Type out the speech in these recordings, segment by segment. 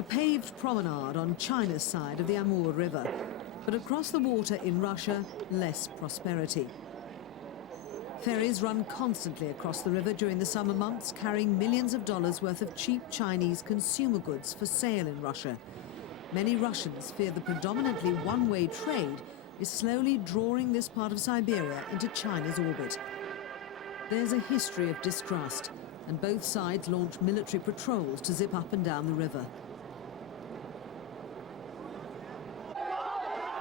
A paved promenade on China's side of the Amur River. But across the water in Russia, less prosperity. Ferries run constantly across the river during the summer months, carrying millions of dollars worth of cheap Chinese consumer goods for sale in Russia. Many Russians fear the predominantly one-way trade is slowly drawing this part of Siberia into China's orbit. There's a history of distrust, and both sides launch military patrols to zip up and down the river.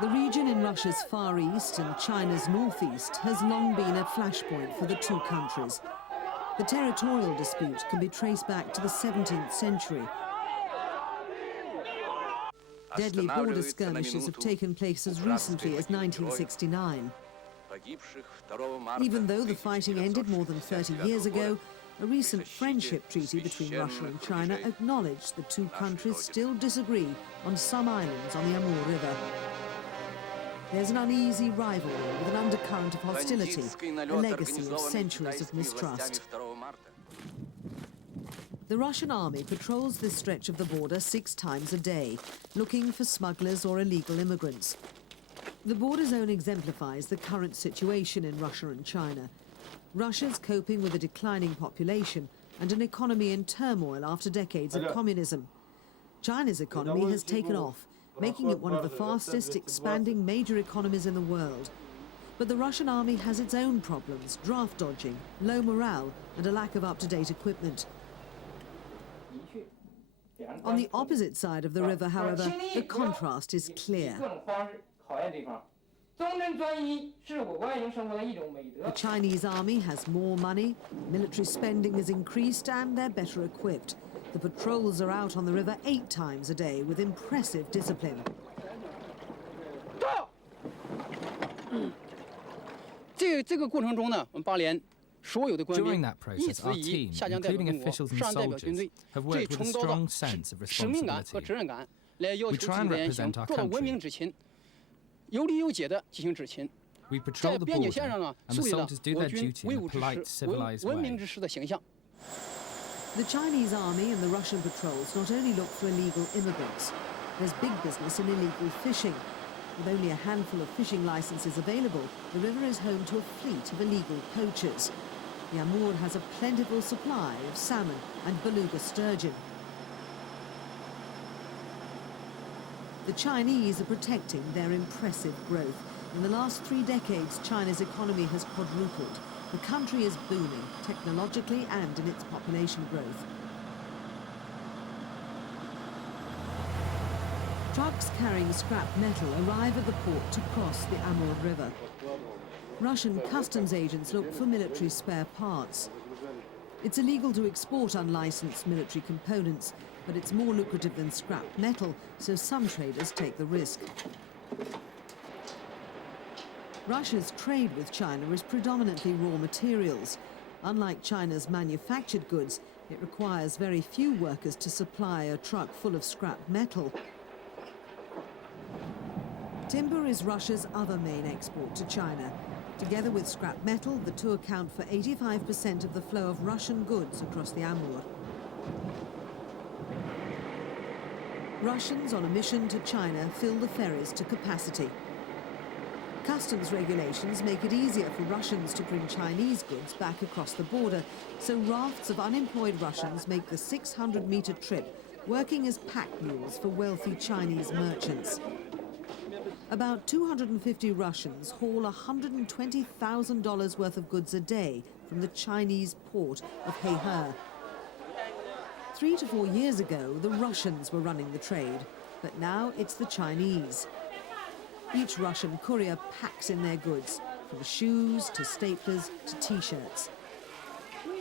The region in Russia's Far East and China's northeast has long been a flashpoint for the two countries. The territorial dispute can be traced back to the 17th century. Deadly border skirmishes have taken place as recently as 1969. Even though the fighting ended more than 30 years ago, a recent friendship treaty between Russia and China acknowledged the two countries still disagree on some islands on the Amur River. There's an uneasy rivalry with an undercurrent of hostility, a legacy of centuries of mistrust. The Russian army patrols this stretch of the border 6 times a day, looking for smugglers or illegal immigrants. The border zone exemplifies the current situation in Russia and China. Russia's coping with a declining population and an economy in turmoil after decades of communism. China's economy has taken off, making it one of the fastest expanding major economies in the world. But the Russian army has its own problems, draft dodging, low morale, and a lack of up-to-date equipment. On the opposite side of the river, however, the contrast is clear. The Chinese army has more money, military spending has increased, and they're better equipped. The patrols are out on the river 8 times a day with impressive discipline. During that process, our team, including officials and soldiers, have worked with a strong sense of responsibility. We try and represent our country. We patrol the border, and the soldiers do their duty in a polite, civilized way. The Chinese army and the Russian patrols not only look for illegal immigrants. There's big business in illegal fishing. With only a handful of fishing licenses available, the river is home to a fleet of illegal poachers. The Amur has a plentiful supply of salmon and beluga sturgeon. The Chinese are protecting their impressive growth. In the last 3 decades, China's economy has quadrupled. The country is booming, technologically and in its population growth. Trucks carrying scrap metal arrive at the port to cross the Amur River. Russian customs agents look for military spare parts. It's illegal to export unlicensed military components, but it's more lucrative than scrap metal, so some traders take the risk. Russia's trade with China is predominantly raw materials. Unlike China's manufactured goods, it requires very few workers to supply a truck full of scrap metal. Timber is Russia's other main export to China. Together with scrap metal, the two account for 85% of the flow of Russian goods across the Amur. Russians on a mission to China fill the ferries to capacity. Customs regulations make it easier for Russians to bring Chinese goods back across the border, so rafts of unemployed Russians make the 600-meter trip, working as pack mules for wealthy Chinese merchants. About 250 Russians haul $120,000 worth of goods a day from the Chinese port of Heihe. 3 to 4 years ago, the Russians were running the trade, but now it's the Chinese. Each Russian courier packs in their goods, from shoes to staplers to T-shirts.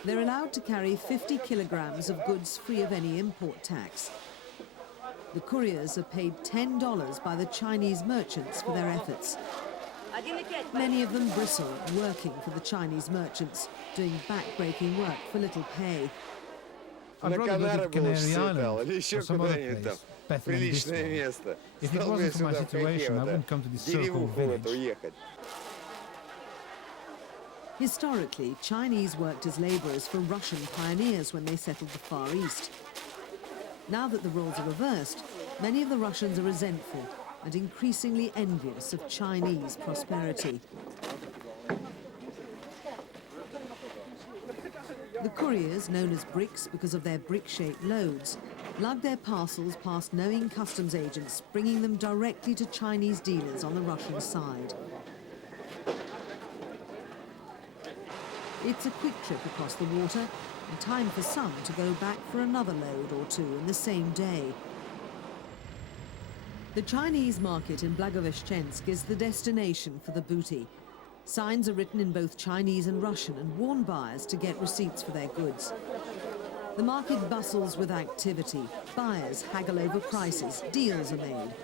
They're allowed to carry 50 kilograms of goods free of any import tax. The couriers are paid $10 by the Chinese merchants for their efforts. Many of them bristle working for the Chinese merchants, doing back-breaking work for little pay. I'd rather go to Canary Island or some other place, better than this one. If it wasn't for my situation, I wouldn't come to this so-called village. Historically, Chinese worked as labourers for Russian pioneers when they settled the Far East. Now that the roles are reversed, many of the Russians are resentful and increasingly envious of Chinese prosperity. The couriers, known as bricks because of their brick-shaped loads, lug their parcels past knowing customs agents, bringing them directly to Chinese dealers on the Russian side. It's a quick trip across the water, and time for some to go back for another load or two in the same day. The Chinese market in Blagoveshchensk is the destination for the booty. Signs are written in both Chinese and Russian and warn buyers to get receipts for their goods. The market bustles with activity. Buyers haggle over prices, deals are made.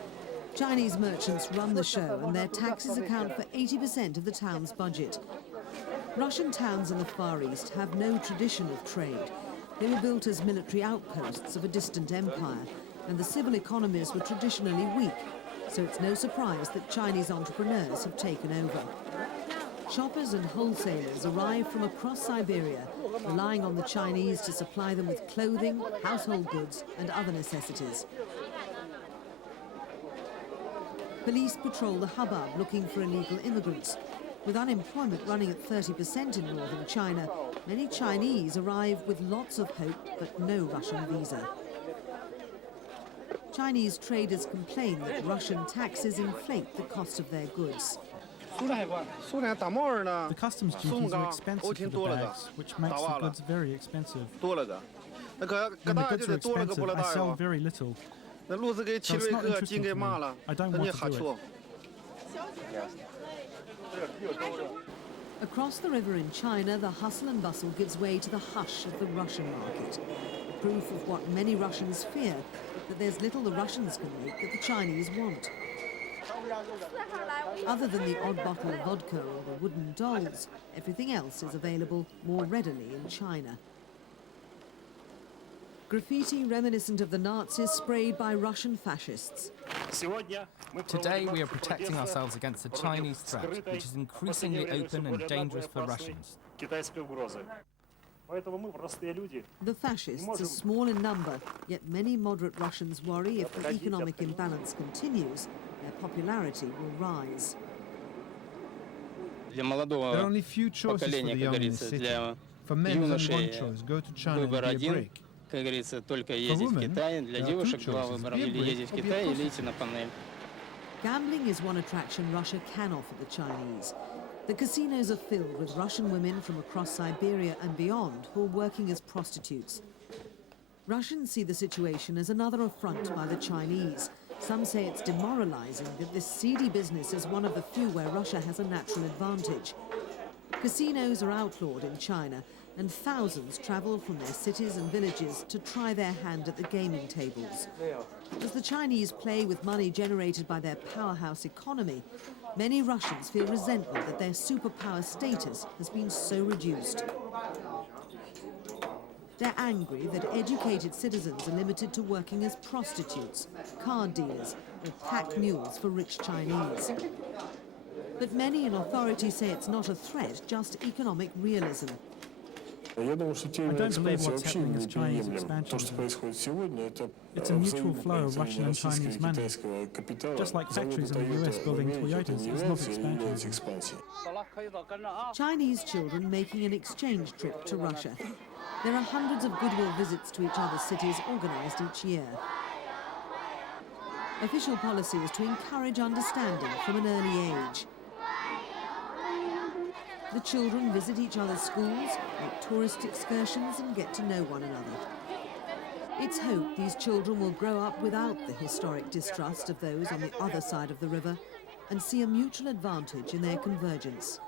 Chinese merchants run the show and their taxes account for 80% of the town's budget. Russian towns in the Far East have no tradition of trade. They were built as military outposts of a distant empire, and the civil economies were traditionally weak, so it's no surprise that Chinese entrepreneurs have taken over. Shoppers and wholesalers arrive from across Siberia, relying on the Chinese to supply them with clothing, household goods, and other necessities. Police patrol the hubbub looking for illegal immigrants. With unemployment running at 30% in northern China, many Chinese arrive with lots of hope but no Russian visa. Chinese traders complain that Russian taxes inflate the cost of their goods. The customs duties are expensive for the bags, which makes the goods very expensive. When the goods are expensive, I sell very little. So it's not interesting to me. I don't want to do it. Across the river in China, the hustle and bustle gives way to the hush of the Russian market. Proof of what many Russians fear, that there's little the Russians can make that the Chinese want. Other than the odd bottle of vodka or the wooden dolls, everything else is available more readily in China. Graffiti reminiscent of the Nazis sprayed by Russian fascists. Today we are protecting ourselves against the Chinese threat, which is increasingly open and dangerous for Russians. The fascists are small in number, yet many moderate Russians worry if the economic imbalance continues, their popularity will rise. There are only few choices for the young in the city. For men, there's only one choice, go to China and get a break. Как говорится, только ездить в Китай. Для девушек два выбора: или ездить в Китай, или идти на панель. Gambling is one attraction Russia can offer the Chinese. The casinos are filled with Russian women from across Siberia and beyond who are working as prostitutes. Russians see the situation as another affront by the Chinese. Some say it's demoralizing that this seedy business is one of the few where Russia has a natural advantage. Casinos are outlawed in China, and thousands travel from their cities and villages to try their hand at the gaming tables. As the Chinese play with money generated by their powerhouse economy, many Russians feel resentment that their superpower status has been so reduced. They're angry that educated citizens are limited to working as prostitutes, car dealers, or pack mules for rich Chinese. But many in authority say it's not a threat, just economic realism. I don't believe what's happening is Chinese expansionism. It's a mutual flow of Russian and Chinese money. Just like factories in the US building Toyotas is not expansionism. Chinese children making an exchange trip to Russia. There are hundreds of Goodwill visits to each other's cities organised each year. Official policy is to encourage understanding from an early age. The children visit each other's schools, make tourist excursions and get to know one another. It's hoped these children will grow up without the historic distrust of those on the other side of the river and see a mutual advantage in their convergence.